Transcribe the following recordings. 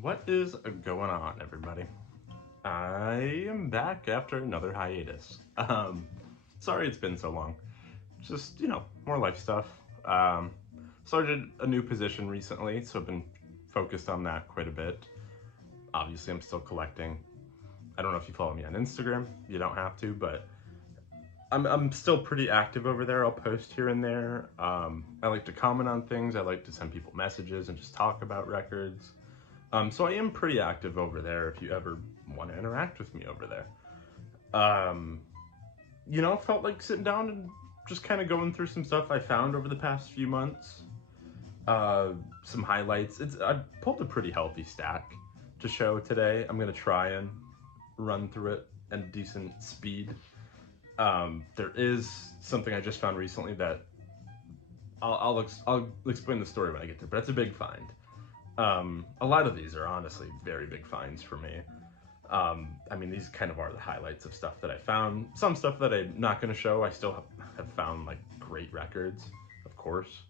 What is going on, everybody? I am back after another hiatus. Sorry it's been so long. Just, more life stuff. Um, Started a new position recently, so I've been focused on that quite a bit. Obviously, I'm still collecting. I don't know if you follow me on Instagram. You don't have to, but I'm still pretty active over there. I'll post here and there. I like to comment on things. I like to send people messages and just talk about records. So I am pretty active over there if you ever want to interact with me over there. Um, Felt like sitting down and just kind of going through some stuff I found over the past few months. Uh, some highlights. I pulled a pretty healthy stack to show today. I'm gonna try and run through it at a decent speed. There is something I just found recently that I'll explain the story when I get there, but it's a big find. A lot of these are honestly very big finds for me. These kind of are the highlights of stuff that I found. Some stuff that I'm not going to show, I still have found like great records, of course.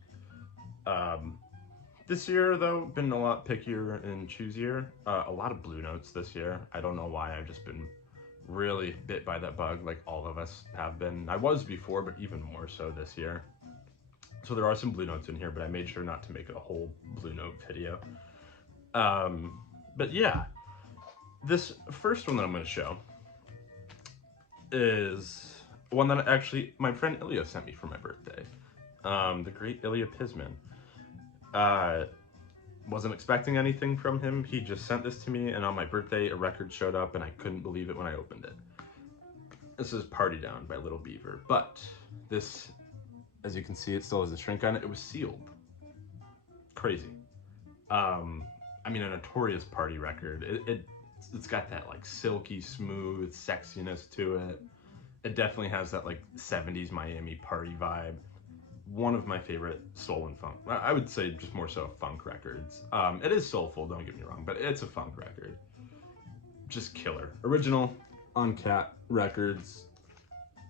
This year, though, been a lot pickier and choosier. A lot of blue notes this year. I don't know why, I've just been really bit by that bug like all of us have been. I was before, but even more so this year. So there are some blue notes in here, but I made sure not to make a whole blue note video. But yeah, this first one that I'm going to show is one that actually my friend Ilya sent me for my birthday. The great Ilya Pisman. Wasn't expecting anything from him. He just sent this to me, and on my birthday, a record showed up, and I couldn't believe it when I opened it. This is Party Down by Little Beaver, but this, as you can see, it still has a shrink on it. It was sealed. Crazy. A notorious party record. It's got that like silky smooth sexiness to it. It definitely has that like 70s Miami party vibe. One of my favorite soul and funk. I would say just more so funk records. It is soulful, don't get me wrong, but it's a funk record. Just killer. Original on Cat Records.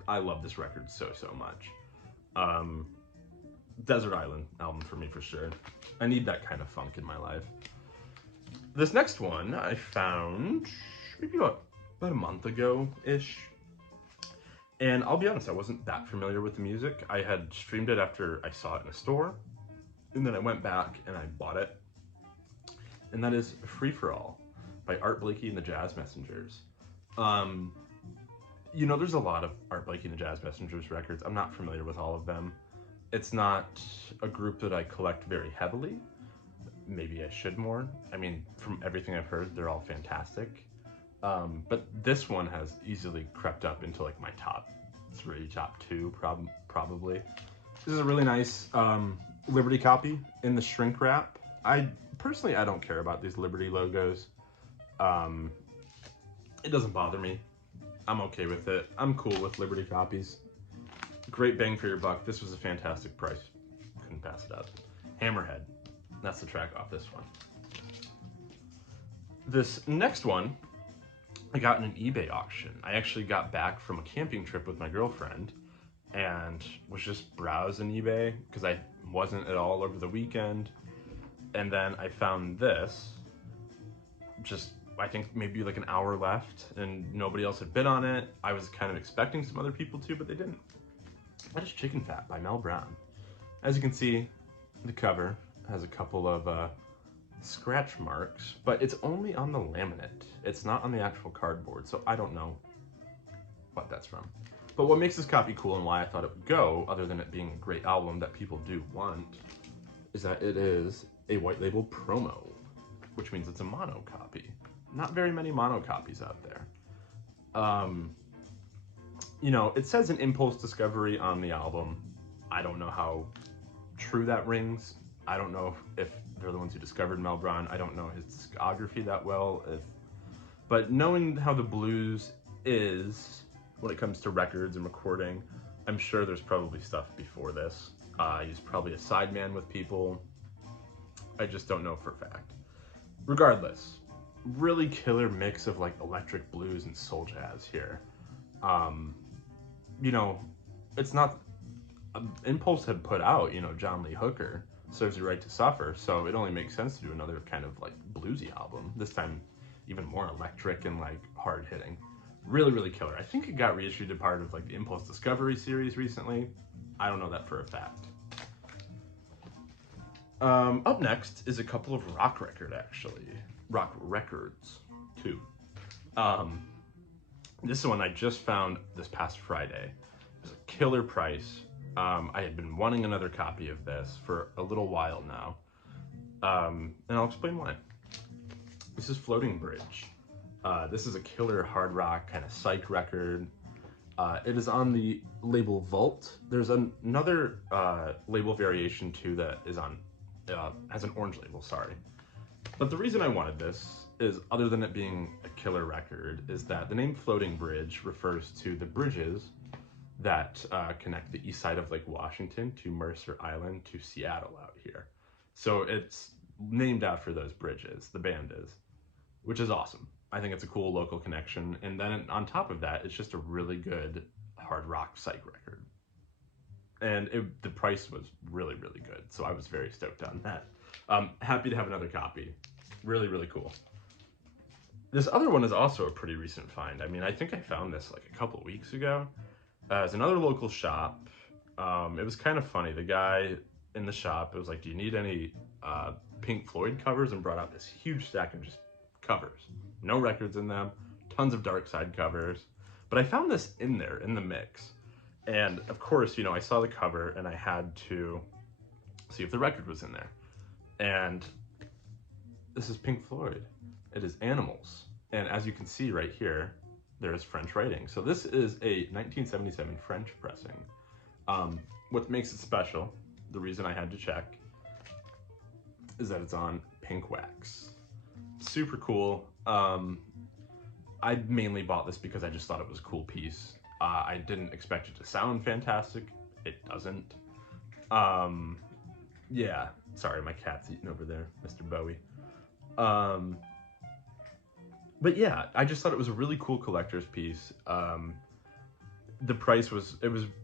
I love this record so much. Desert Island album for me for sure. I need that kind of funk in my life. This next one I found maybe about a month ago-ish. And I'll be honest, I wasn't that familiar with the music. I had streamed it after I saw it in a store. And then I went back and I bought it. And that is Free For All by Art Blakey and the Jazz Messengers. There's a lot of Art Blakey and the Jazz Messengers records. I'm not familiar with all of them. It's not a group that I collect very heavily. Maybe I should more. From everything I've heard, they're all fantastic. But this one has easily crept up into like my top 3, top 2, probably. This is a really nice Liberty copy in the shrink wrap. I don't care about these Liberty logos. It doesn't bother me. I'm okay with it. I'm cool with Liberty copies. Great bang for your buck. This was a fantastic price. Couldn't pass it up. Hammerhead. That's the track off this one. This next one I got in an eBay auction. I actually got back from a camping trip with my girlfriend and was just browsing eBay because I wasn't at all over the weekend. And then I found this, just I think maybe like an hour left and nobody else had bid on it. I was kind of expecting some other people to, but they didn't. That is Chicken Fat by Mel Brown. As you can see, the cover has a couple of scratch marks, but it's only on the laminate. It's not on the actual cardboard, so I don't know what that's from. But what makes this copy cool and why I thought it would go, other than it being a great album that people do want, is that it is a white label promo, which means it's a mono copy. Not very many mono copies out there. It says an impulse discovery on the album. I don't know how true that rings. I don't know if they're the ones who discovered Mel Brown. I don't know his discography that well. But knowing how the blues is when it comes to records and recording, I'm sure there's probably stuff before this. He's probably a sideman with people. I just don't know for a fact. Regardless, really killer mix of like electric blues and soul jazz here. It's not Impulse had put out, John Lee Hooker, serves you right to suffer, so it only makes sense to do another kind of like bluesy album, this time even more electric and like hard hitting. Really, really killer. I think it got reissued as part of like the Impulse Discovery series recently. I don't know that for a fact. Up next is a couple of rock records too. This one I just found this past Friday. It was a killer price. I had been wanting another copy of this for a little while now, and I'll explain why. This is Floating Bridge. This is a killer hard rock kind of psych record. It is on the label Vault. There's another label variation too that is on has an orange label. Sorry, but the reason I wanted this is, other than it being a killer record, is that the name Floating Bridge refers to the bridges that connect the east side of Lake Washington to Mercer Island to Seattle out here. So it's named after those bridges, the band is, which is awesome. I think it's a cool local connection. And then on top of that, it's just a really good hard rock psych record. And the price was really, really good. So I was very stoked on that. Happy to have another copy. Really, really cool. This other one is also a pretty recent find. I mean, I think I found this like a couple weeks ago. It's another local shop. It was kind of funny. The guy in the shop, it was like, do you need any Pink Floyd covers? And brought out this huge stack of just covers. No records in them, tons of Dark Side covers. But I found this in there, in the mix. And of course, you know, I saw the cover and I had to see if the record was in there. And this is Pink Floyd. It is Animals. And as you can see right here, there's French writing. So this is a 1977 French pressing. What makes it special, the reason I had to check, is that it's on pink wax. Super cool. I mainly bought this because I just thought it was a cool piece. I didn't expect it to sound fantastic. It doesn't. Yeah, sorry, my cat's eating over there, Mr. Bowie. But yeah, I just thought it was a really cool collector's piece. The price was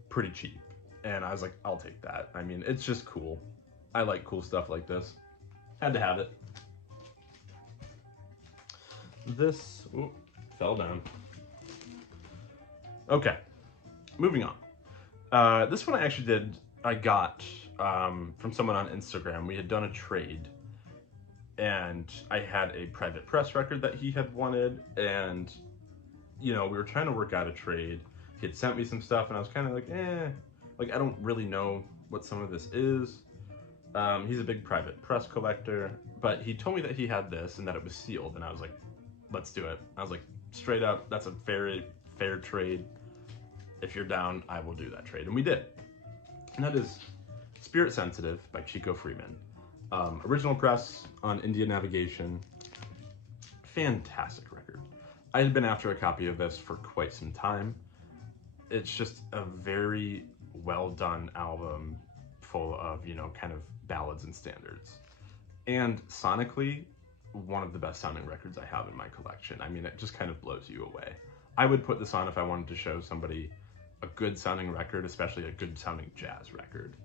pretty cheap, and I was like, I'll take that. I mean, it's just cool. I like cool stuff like this. Had to have it. This fell down. Okay, moving on. This one I got from someone on Instagram. We had done a trade, and I had a private press record that he had wanted, and you know, we were trying to work out a trade. He had sent me some stuff, and I was kind of like, like I don't really know what some of this is. He's a big private press collector, but he told me that he had this and that it was sealed, and I was like, let's do it. I was like, straight up, that's a fair trade. If you're down, I will do that trade, and we did. And that is Spirit Sensitive by Chico Freeman. Original press on India Navigation. Fantastic record. I had been after a copy of this for quite some time. It's just a very well done album full of, you know, kind of ballads and standards. And sonically, one of the best sounding records I have in my collection. I mean, it just kind of blows you away. I would put this on if I wanted to show somebody a good sounding record, especially a good sounding jazz record.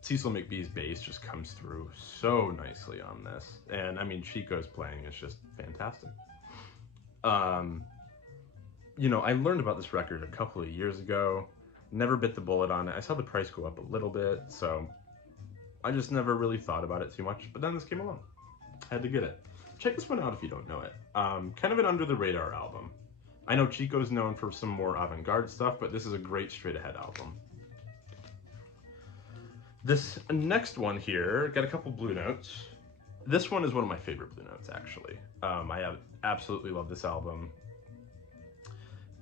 Cecil McBee's bass just comes through so nicely on this. And I mean, Chico's playing is just fantastic. You know, I learned about this record a couple of years ago, never bit the bullet on it. I saw the price go up a little bit, so I just never really thought about it too much, but then this came along. I had to get it. Check this one out if you don't know it. Kind of an under the radar album. I know Chico's known for some more avant-garde stuff, but this is a great straight ahead album. This next one here, got a couple Blue Notes. This one is one of my favorite Blue Notes, actually. I absolutely love this album.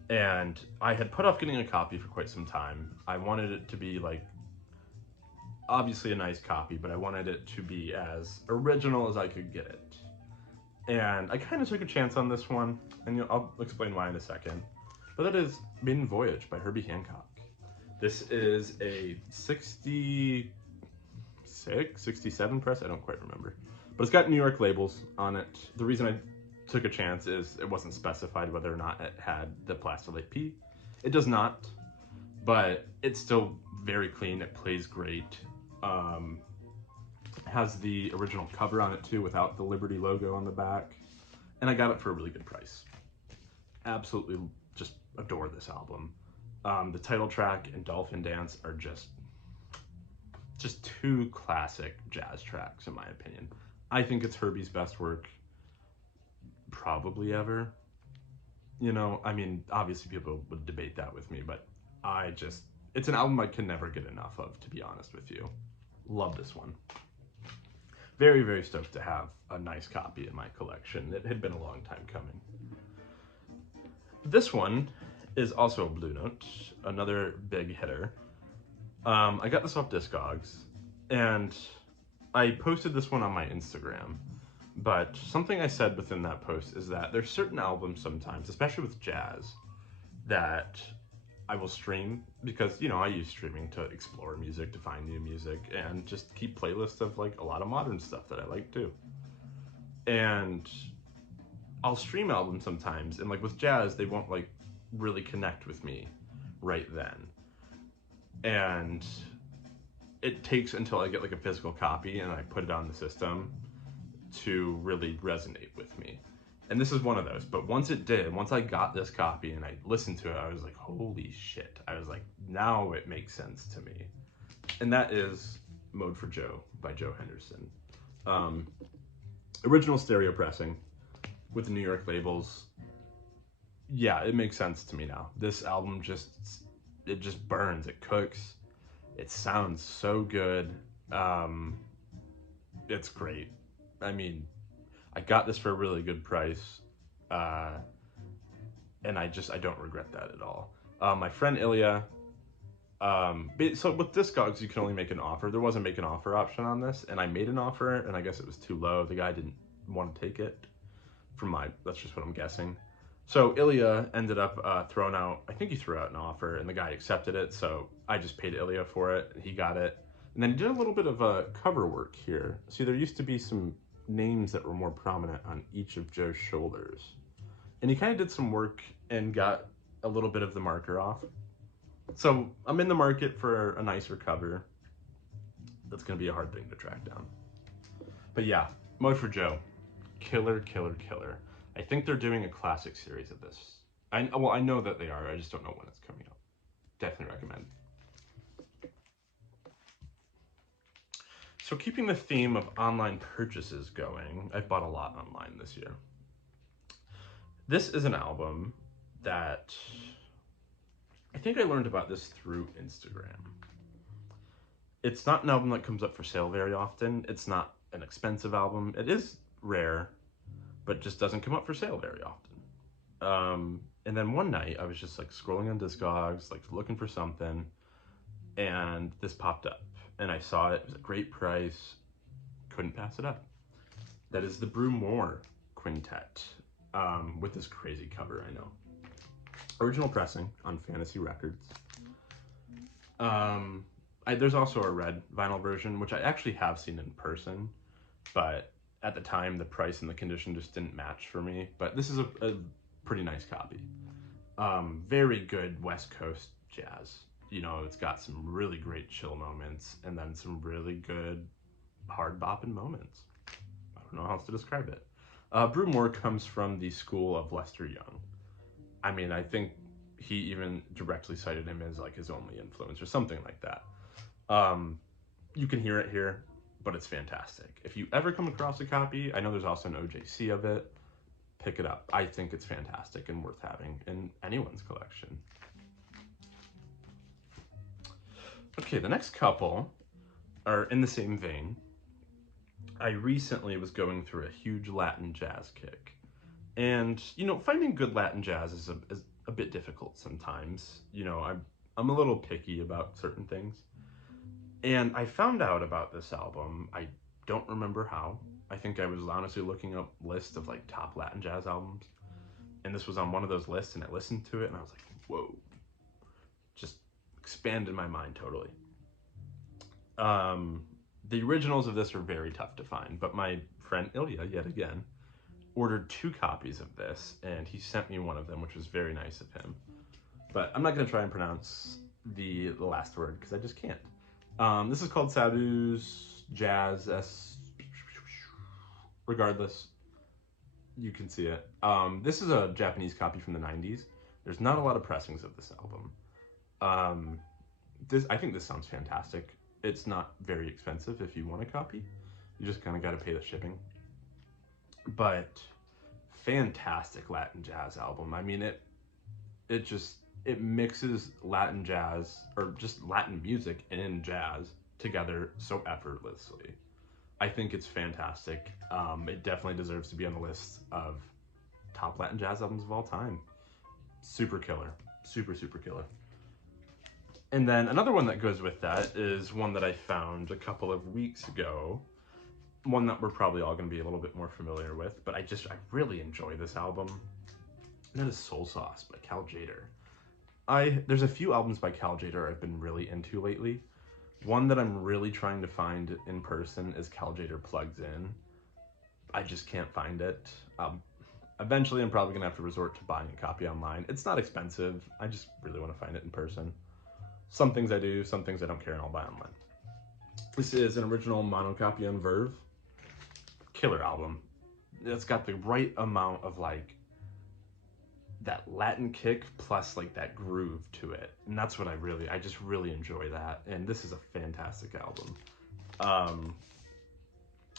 And I had put off getting a copy for quite some time. I wanted it to be like, obviously a nice copy, but I wanted it to be as original as I could get it. And I kind of took a chance on this one, and I'll explain why in a second. But that is Maiden Voyage by Herbie Hancock. This is a 66, 67 press, I don't quite remember. But it's got New York labels on it. The reason I took a chance is it wasn't specified whether or not it had the Plastolate P. It does not, but it's still very clean. It plays great. It has the original cover on it too, without the Liberty logo on the back. And I got it for a really good price. Absolutely just adore this album. The title track and Dolphin Dance are just two classic jazz tracks in my opinion. I think it's Herbie's best work probably ever. You know, I mean, obviously people would debate that with me, but it's an album I can never get enough of, to be honest with you. Love this one. Very, very stoked to have a nice copy in my collection. It had been a long time coming. This one is also a Blue Note, another big hitter. I got this off Discogs, and I posted this one on my Instagram, but something I said within that post is that there's certain albums sometimes, especially with jazz, that I will stream because, you know, I use streaming to explore music, to find new music, and just keep playlists of like a lot of modern stuff that I like too. And I'll stream albums sometimes, and like with jazz, they won't like really connect with me right then. And it takes until I get like a physical copy and I put it on the system to really resonate with me. And this is one of those, but once I got this copy and I listened to it, I was like, holy shit. I was like, now it makes sense to me. And that is Mode for Joe by Joe Henderson. Original stereo pressing with the New York labels. Yeah, it makes sense to me now. This album just burns, it cooks. It sounds so good. It's great. I mean, I got this for a really good price, and I don't regret that at all. My friend Ilya, so with Discogs, you can only make an offer. There was a make an offer option on this, and I made an offer, and I guess it was too low. The guy didn't want to take it. That's just what I'm guessing. So Ilya ended up throwing out, I think he threw out an offer, and the guy accepted it, so I just paid Ilya for it, and he got it. And then he did a little bit of cover work here. See, there used to be some names that were more prominent on each of Joe's shoulders. And he kind of did some work and got a little bit of the marker off. So I'm in the market for a nicer cover. That's going to be a hard thing to track down. But yeah, Mode for Joe. Killer, killer, killer. I think they're doing a classic series of this. I know that they are. I just don't know when it's coming out. Definitely recommend. So keeping the theme of online purchases going, I've bought a lot online this year. This is an album that I think I learned about this through Instagram. It's not an album that comes up for sale very often. It's not an expensive album. It is rare, but just doesn't come up for sale very often. And then one night I was just like scrolling on Discogs, like looking for something, and this popped up. And I saw it was a great price, couldn't pass it up. That is the Brew Moore Quintet, with this crazy cover, I know. Original pressing on Fantasy Records. There's also a red vinyl version, which I actually have seen in person, but at the time the price and the condition just didn't match for me. But this is a pretty nice copy. Very good West Coast jazz. You know, it's got some really great chill moments and then some really good hard bopping moments. I don't know how else to describe it. Brew Moore comes from the school of Lester Young. I mean, I think he even directly cited him as like his only influence or something like that. You can hear it here, but it's fantastic. If you ever come across a copy, I know there's also an OJC of it, pick it up. I think it's fantastic and worth having in anyone's collection. Okay, the next couple are in the same vein. I recently was going through a huge Latin jazz kick. And, you know, finding good Latin jazz is a bit difficult sometimes. You know, I'm a little picky about certain things. And I found out about this album. I don't remember how. I think I was honestly looking up lists of like top Latin jazz albums. And this was on one of those lists, and I listened to it and I was like, whoa. Just expanded my mind totally. The originals of this are very tough to find, but my friend Ilya, yet again, ordered 2 copies of this, and he sent me one of them, which was very nice of him. But I'm not going to try and pronounce the last word, because I just can't. This is called Sabo Jazz S. Regardless, you can see it. This is a Japanese copy from the 90s. There's not a lot of pressings of this album. I think this sounds fantastic. It's not very expensive if you want a copy. You just kind of got to pay the shipping. But fantastic Latin jazz album. I mean, it mixes Latin jazz, or just Latin music and jazz together so effortlessly. I think it's fantastic. It definitely deserves to be on the list of top Latin jazz albums of all time. Super killer. Super, super killer. And then another one that goes with that is one that I found a couple of weeks ago. One that we're probably all going to be a little bit more familiar with, but I really enjoy this album. And that is Soul Sauce by Cal Tjader. There's a few albums by Cal Tjader I've been really into lately. One that I'm really trying to find in person is Cal Tjader Plugs In. I just can't find it. Eventually I'm probably going to have to resort to buying a copy online. It's not expensive. I just really want to find it in person. Some things I do, some things I don't care, and I'll buy online. This is an original mono copy on Verve. Killer album. It's got the right amount of like that Latin kick plus like that groove to it, and that's what I just really enjoy that. And this is a fantastic album.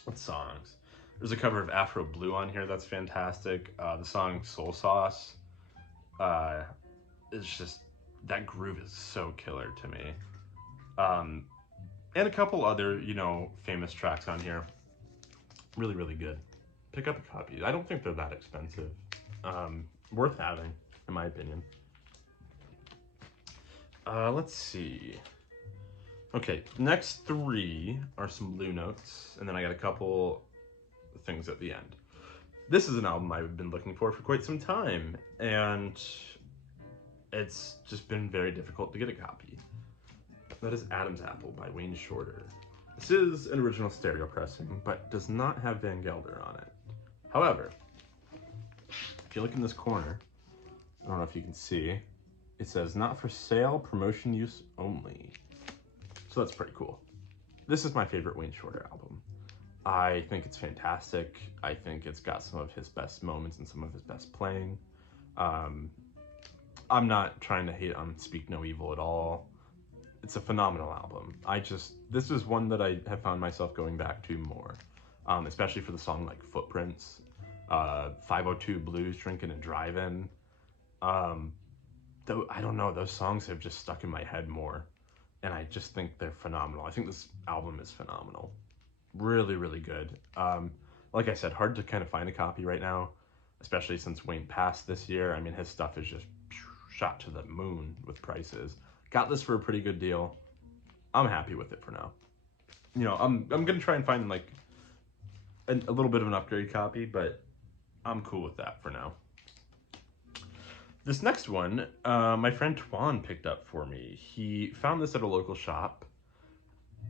What songs? There's a cover of Afro Blue on here that's fantastic. The song Soul Sauce is just, that groove is so killer to me. And a couple other, famous tracks on here. Really, really good. Pick up a copy. I don't think they're that expensive. Worth having, in my opinion. Let's see. Okay, next three are some Blue Notes, and then I got a couple things at the end. This is an album I've been looking for quite some time, and it's just been very difficult to get a copy. That is Adam's Apple by Wayne Shorter. This is an original stereo pressing, but does not have Van Gelder on it. However, if you look in this corner, I don't know if you can see, it says not for sale, promotion use only. So that's pretty cool. This is my favorite Wayne Shorter album. I think it's fantastic. I think it's got some of his best moments and some of his best playing. I'm not trying to hate on Speak No Evil at all. It's a phenomenal album. This is one that I have found myself going back to more, especially for the song like Footprints, 502 Blues, Drinking and Driving. Though I don't know, those songs have just stuck in my head more, and I just think they're phenomenal. I think this album is phenomenal. Really, really good. Like I said, hard to kind of find a copy right now, especially since Wayne passed this year. I mean, his stuff is just shot to the moon with prices. Got this for a pretty good deal. I'm happy with it for now. I'm gonna try and find like a little bit of an upgrade copy, but I'm cool with that for now. This next one, my friend Tuan picked up for me. He found this at a local shop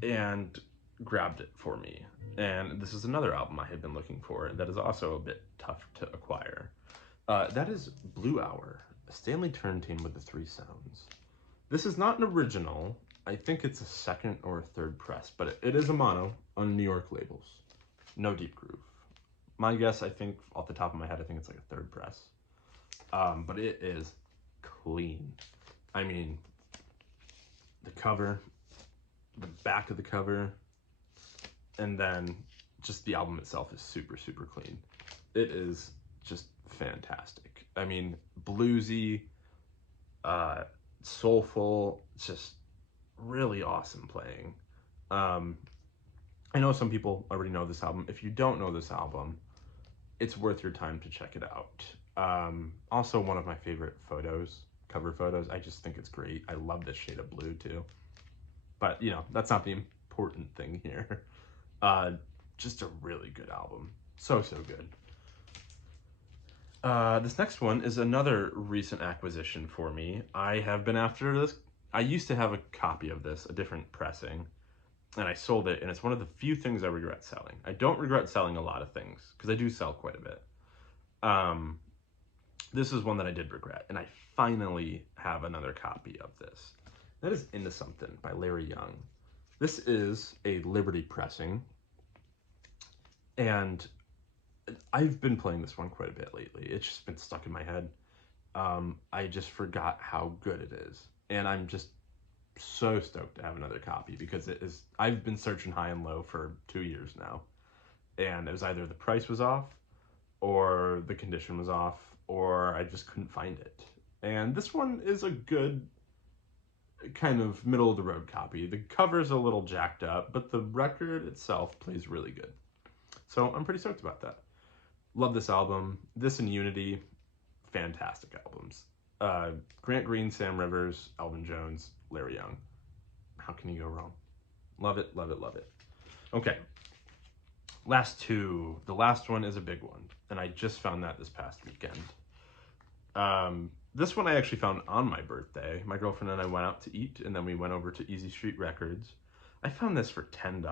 and grabbed it for me. And this is another album I had been looking for that is also a bit tough to acquire. That is Blue Hour, a Stanley Turntine with the 3 sounds. This is not an original. I think it's a second or a third press, but it is a mono on New York labels. No deep groove. My guess, I think, off the top of my head, I think it's like a third press. But it is clean. I mean, the cover, the back of the cover, and then just the album itself is super, super clean. It is just fantastic. I mean, bluesy, soulful, just really awesome playing. I know some people already know this album. If you don't know this album, it's worth your time to check it out. Also one of my favorite photos, cover photos. I just think it's great. I love this shade of blue too. But that's not the important thing here. Just a really good album. So good. This next one is another recent acquisition for me. I have been after this. I used to have a copy of this, a different pressing, and I sold it, and it's one of the few things I regret selling. I don't regret selling a lot of things, because I do sell quite a bit. This is one that I did regret, and I finally have another copy of this. That is Into Something by Larry Young. This is a Liberty pressing, and I've been playing this one quite a bit lately. It's just been stuck in my head. I just forgot how good it is, and I'm just so stoked to have another copy because it is. I've been searching high and low for 2 years now, and it was either the price was off, or the condition was off, or I just couldn't find it. And this one is a good kind of middle of the road copy. The cover's a little jacked up, but the record itself plays really good. So I'm pretty stoked about that. Love this album. This and Unity, fantastic albums. Grant Green, Sam Rivers, Elvin Jones, Larry Young. How can you go wrong? Love it, love it, love it. Okay, last two. The last one is a big one, and I just found that this past weekend. This one I actually found on my birthday. My girlfriend and I went out to eat, and then we went over to Easy Street Records. I found this for $10.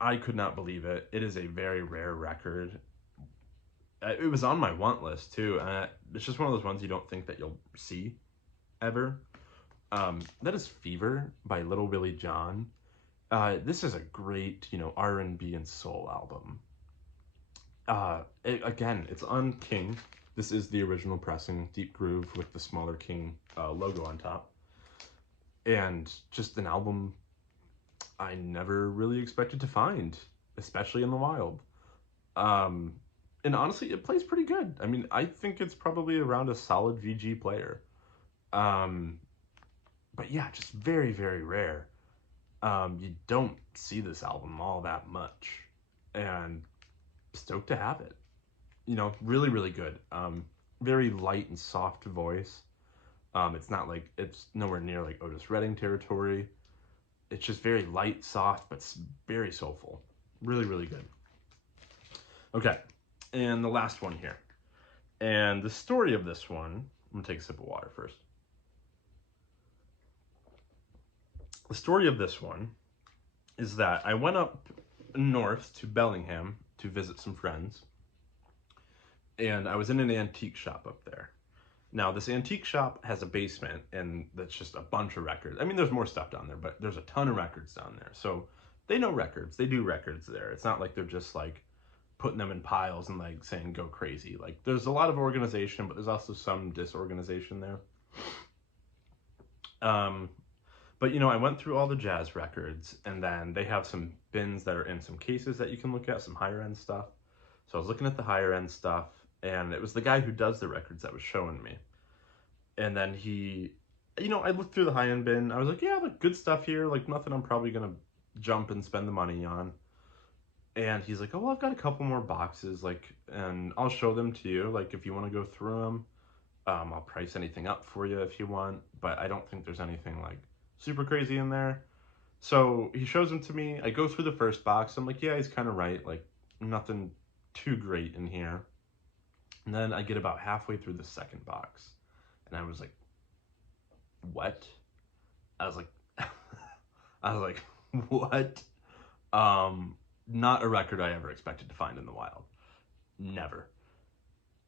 I could not believe it. It is a very rare record. It was on my want list too, and it's just one of those ones you don't think that you'll see ever. That is Fever by Little Willie John. This is a great, R&B and soul album. Again, it's on King. This is the original pressing, Deep Groove with the smaller King logo on top. And just an album I never really expected to find, especially in the wild. And honestly, it plays pretty good. I mean, I think it's probably around a solid VG player. But yeah, just very, very rare. You don't see this album all that much. And stoked to have it. Really, really good. Very light and soft voice. It's nowhere near like Otis Redding territory. It's just very light, soft, but very soulful. Really, really good. Okay, and the last one here. And the story of this one, I'm gonna take a sip of water first. The story of this one is that I went up north to Bellingham to visit some friends, and I was in an antique shop up there. Now, this antique shop has a basement, and that's just a bunch of records. I mean, there's more stuff down there, but there's a ton of records down there. So they know records. They do records there. It's not like they're just like putting them in piles and like saying go crazy. Like there's a lot of organization, but there's also some disorganization there. But I went through all the jazz records, and then they have some bins that are in some cases that you can look at, some higher end stuff. So I was looking at the higher end stuff, and it was the guy who does the records that was showing me. And then I looked through the high end bin. I was like, yeah, like good stuff here. Like nothing I'm probably gonna jump and spend the money on. And he's like, oh, well, I've got a couple more boxes, and I'll show them to you. Like if you want to go through them, I'll price anything up for you if you want. But I don't think there's anything like super crazy in there. So he shows them to me. I go through the first box. I'm like, yeah, he's kind of right. Like nothing too great in here. And then I get about halfway through the second box, and I was like, what? I was like, what? Not a record I ever expected to find in the wild. Never.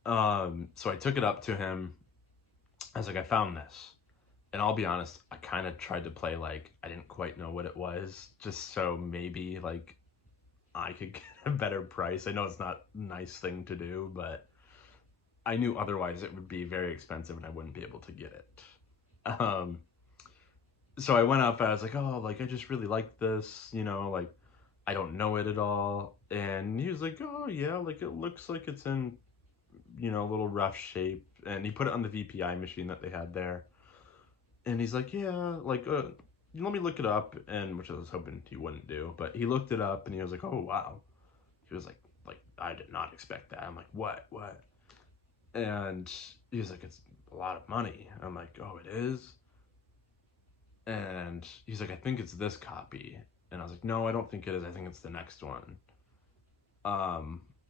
So I took it up to him. I was like, I found this. And I'll be honest, I kind of tried to play like I didn't quite know what it was, just so maybe like I could get a better price. I know it's not a nice thing to do, but I knew otherwise it would be very expensive and I wouldn't be able to get it. So I went up, I was like, oh, like, I just really like this, like, I don't know it at all. And he was like, oh, yeah, like, it looks like it's in, a little rough shape. And he put it on the VPI machine that they had there. And he's like, yeah, like, let me look it up, and which I was hoping he wouldn't do. But he looked it up, and he was like, oh, wow. He was like, I did not expect that. I'm like, what? And he was like, it's a lot of money. I'm like, oh, it is? And he's like, I think it's this copy. And I was like, no, I don't think it is. I think it's the next one.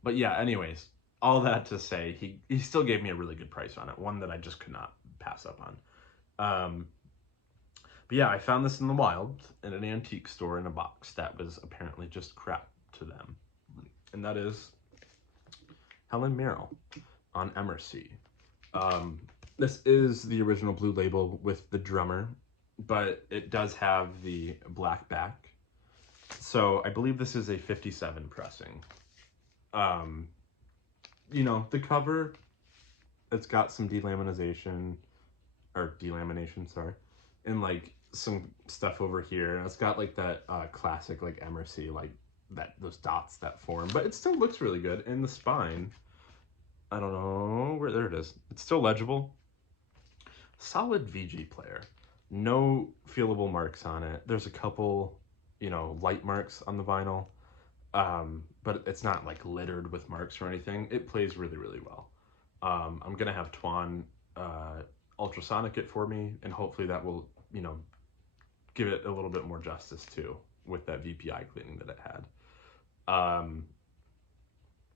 But yeah, anyways, all that to say, he still gave me a really good price on it. One that I just could not pass up on. But yeah, I found this in the wild in an antique store in a box that was apparently just crap to them. And that is Helen Merrill on MRC. This is the original Blue Label with the drummer. but it does have the black back. So I believe this is a 57 pressing. You know, the cover, it's got some delamination, sorry, and like some stuff over here. And it's got like that classic like MRC, like those dots that form, but it still looks really good. And the spine, I don't know where, there it is. It's still legible. Solid VG player. No feelable marks on it. There's a couple, you know, light marks on the vinyl, but it's not like littered with marks or anything. It plays really, really well. I'm gonna have Twan ultrasonic it for me, and hopefully that will, you know, give it a little bit more justice too with that VPI cleaning that it had.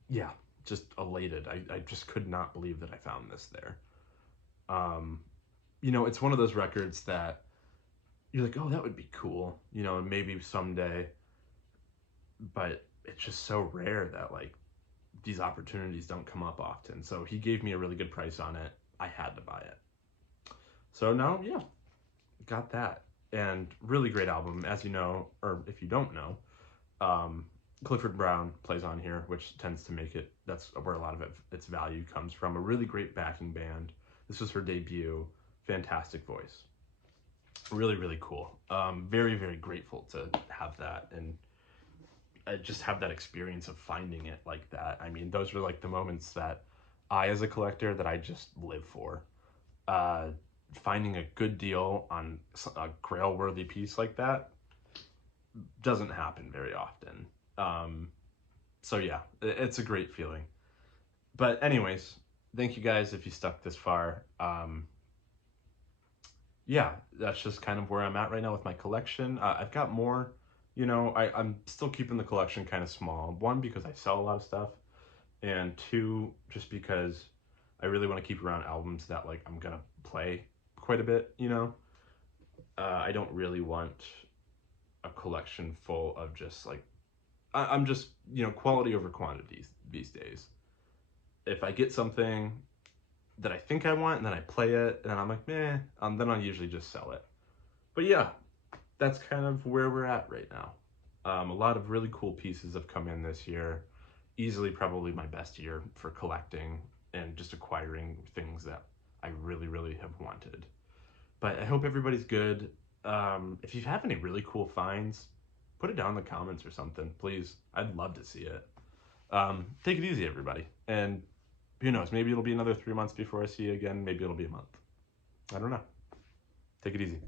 Yeah, just elated. I just could not believe that I found this there. You know, it's one of those records that you're like, oh, that would be cool, you know, maybe someday, but it's just so rare that like these opportunities don't come up often. So he gave me a really good price on it. I had to buy it. So now, yeah, got that. And really great album, as you know, or if you don't know, Clifford Brown plays on here, which tends to make it, that's where a lot of its value comes from. A really great backing band. This was her debut. Fantastic voice. Really, really cool. Very, very grateful to have that, and I just have that experience of finding it like that. I mean, those were like the moments that I, as a collector, that I just live for. Finding a good deal on a grail-worthy piece like that doesn't happen very often. So yeah, it's a great feeling. But anyways, thank you guys if you stuck this far. Yeah, that's just kind of where I'm at right now with my collection. I've got more, you know, I'm still keeping the collection kind of small. One, because I sell a lot of stuff, and two, just because I really want to keep around albums that like I'm gonna play quite a bit, you know. I don't really want a collection full of just like, I'm just, you know, quality over quantity these days. If I get something that I think I want and then I play it and I'm like, meh, then I'll usually just sell it. But yeah, that's kind of where we're at right now. A lot of really cool pieces have come in this year. Easily probably my best year for collecting and just acquiring things that I really, really have wanted. But I hope everybody's good. If you have any really cool finds, put it down in the comments or something, please. I'd love to see it. Take it easy, everybody. And who knows, maybe it'll be another 3 months before I see you again. Maybe it'll be a month. I don't know. Take it easy.